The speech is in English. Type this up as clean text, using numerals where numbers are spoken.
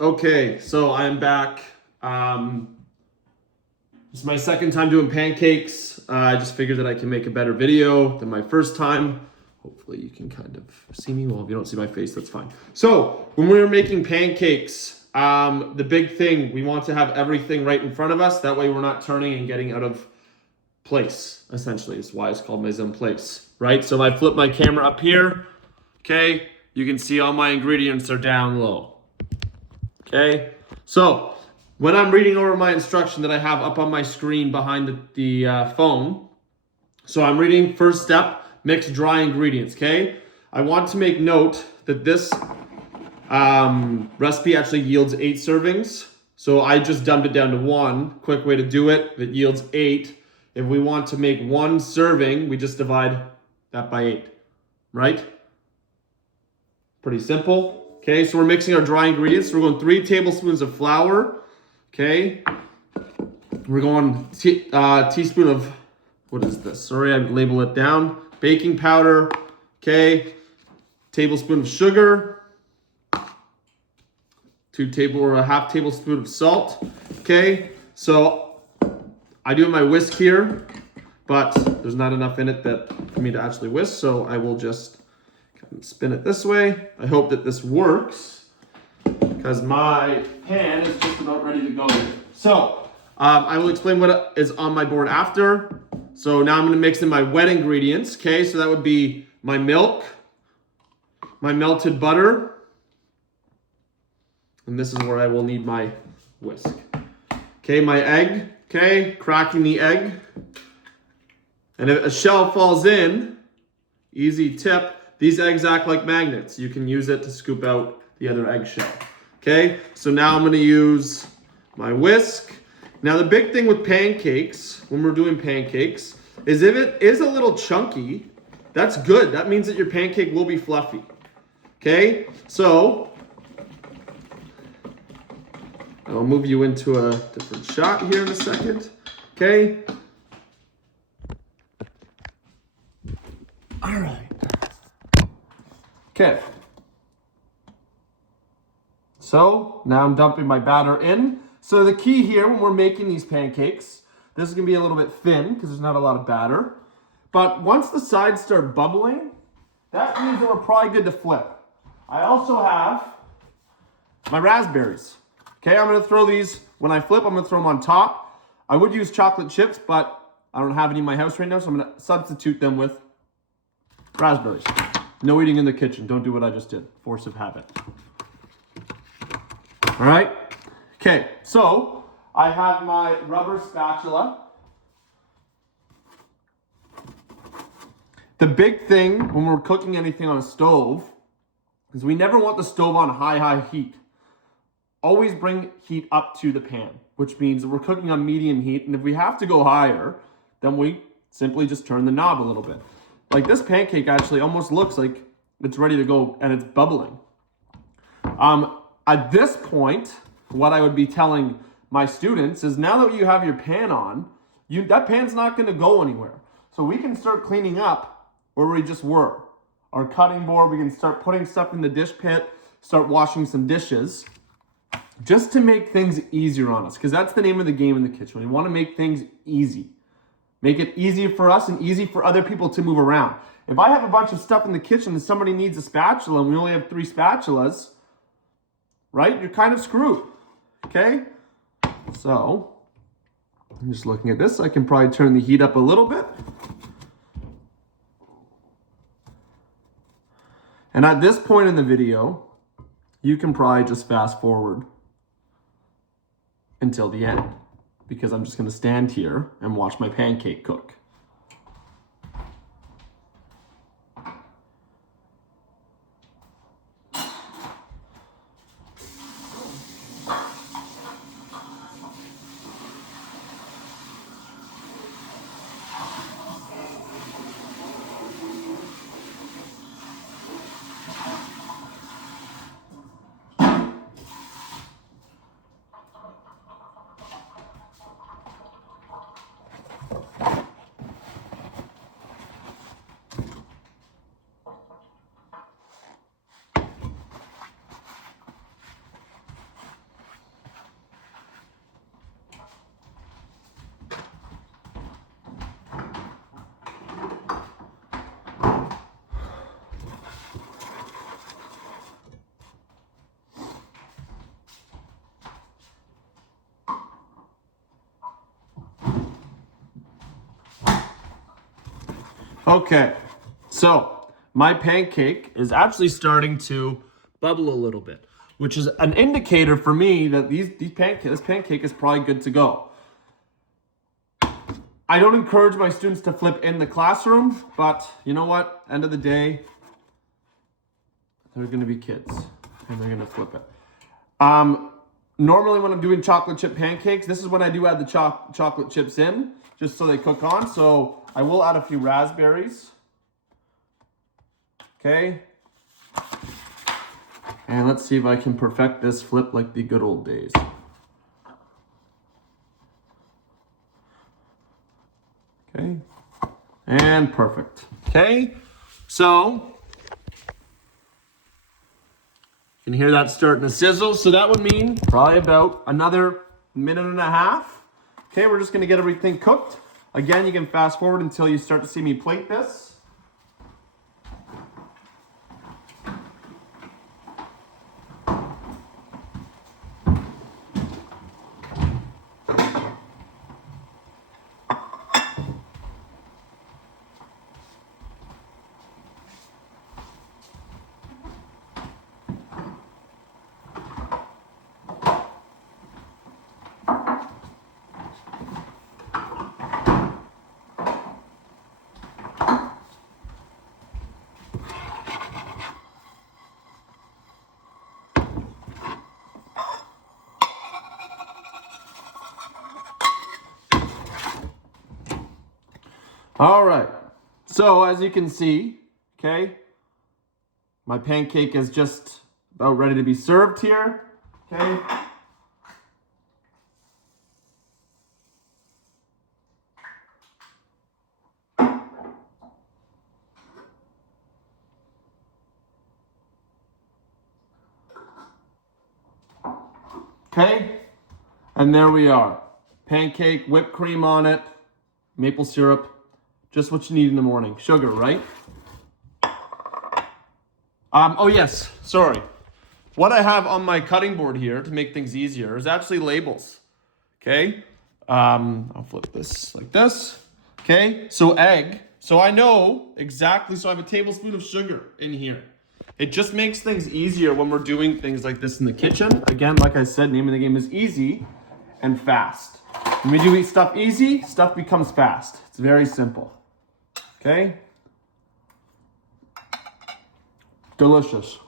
Okay, so I'm back. It's my second time doing pancakes. I just figured that I can make a better video than my first time. Hopefully you can kind of see me. Well, if you don't see my face, that's fine. So when we were making pancakes, the big thing, we want to have everything right in front of us. That way we're not turning and getting out of place, essentially. Is why it's called mise en place, right? So if I flip my camera up here, okay, you can see all my ingredients are down low. Okay, so when I'm reading over my instruction that I have up on my screen behind the phone, so I'm reading first step, mix dry ingredients, okay? I want to make note that this recipe actually yields 8 servings. So I just dumped it down to 1. Quick way to do it, it yields 8. If we want to make 1 serving, we just divide that by 8, right? Pretty simple. Okay, so we're mixing our dry ingredients. So we're going 3 tablespoons of flour. Okay, we're going teaspoon of, what is this? Sorry, I label it down. Baking powder. Okay, tablespoon of sugar. 2 or a half tablespoon of salt. Okay, so I do have my whisk here, but there's not enough in it for me to actually whisk, so I will just spin it this way. I hope that this works because my pan is just about ready to go. So I will explain what is on my board after. So now I'm going to mix in my wet ingredients. Okay, so that would be my milk, my melted butter, and this is where I will need my whisk. Okay, my egg. Okay, cracking the egg. And if a shell falls in, easy tip, these eggs act like magnets. You can use it to scoop out the other eggshell. Okay, so now I'm going to use my whisk. Now the big thing with pancakes, when we're doing pancakes, is if it is a little chunky, that's good. That means that your pancake will be fluffy. Okay, so I'll move you into a different shot here in a second. Okay. All right. Okay, so now I'm dumping my batter in. So the key here when we're making these pancakes, this is gonna be a little bit thin because there's not a lot of batter. But once the sides start bubbling, that means that we're probably good to flip. I also have my raspberries. Okay, I'm gonna throw these, when I flip, I'm gonna throw them on top. I would use chocolate chips, but I don't have any in my house right now, so I'm gonna substitute them with raspberries. No eating in the kitchen. Don't do what I just did. Force of habit. All right. Okay, so I have my rubber spatula. The big thing when we're cooking anything on a stove is we never want the stove on high heat. Always bring heat up to the pan, which means that we're cooking on medium heat. And if we have to go higher, then we simply just turn the knob a little bit. Like this pancake actually almost looks like it's ready to go and it's bubbling. At this point, what I would be telling my students is now that you have your pan on, that pan's not gonna go anywhere. So we can start cleaning up where we just were. Our cutting board, we can start putting stuff in the dish pit, start washing some dishes, just to make things easier on us, because that's the name of the game in the kitchen. We wanna make things easy. Make it easy for us and easy for other people to move around. If I have a bunch of stuff in the kitchen and somebody needs a spatula and we only have 3 spatulas, right? You're kind of screwed, okay? So, I'm just looking at this. I can probably turn the heat up a little bit. And at this point in the video, you can probably just fast forward until the end, because I'm just gonna stand here and watch my pancake cook. Okay, so my pancake is actually starting to bubble a little bit, which is an indicator for me that this pancake is probably good to go. I don't encourage my students to flip in the classroom, but you know what? End of the day, they're going to be kids and they're going to flip it. Normally when I'm doing chocolate chip pancakes, this is when I do add the chocolate chips in, just so they cook on. So I will add a few raspberries. Okay. And let's see if I can perfect this flip like the good old days. Okay. And perfect. Okay. So you can hear that starting to sizzle. So that would mean probably about another minute and a half. Okay, we're just gonna get everything cooked. Again, you can fast forward until you start to see me plate this. All right, so as you can see, okay, my pancake is just about ready to be served here, okay. Okay, and there we are. Pancake, whipped cream on it, maple syrup, just what you need in the morning. Sugar, right? Oh yes, sorry. What I have on my cutting board here to make things easier is actually labels. Okay, I'll flip this like this. Okay, so egg. So I know exactly, so I have a tablespoon of sugar in here. It just makes things easier when we're doing things like this in the kitchen. Again, like I said, name of the game is easy and fast. When we do stuff easy, stuff becomes fast. It's very simple. Okay? Delicious.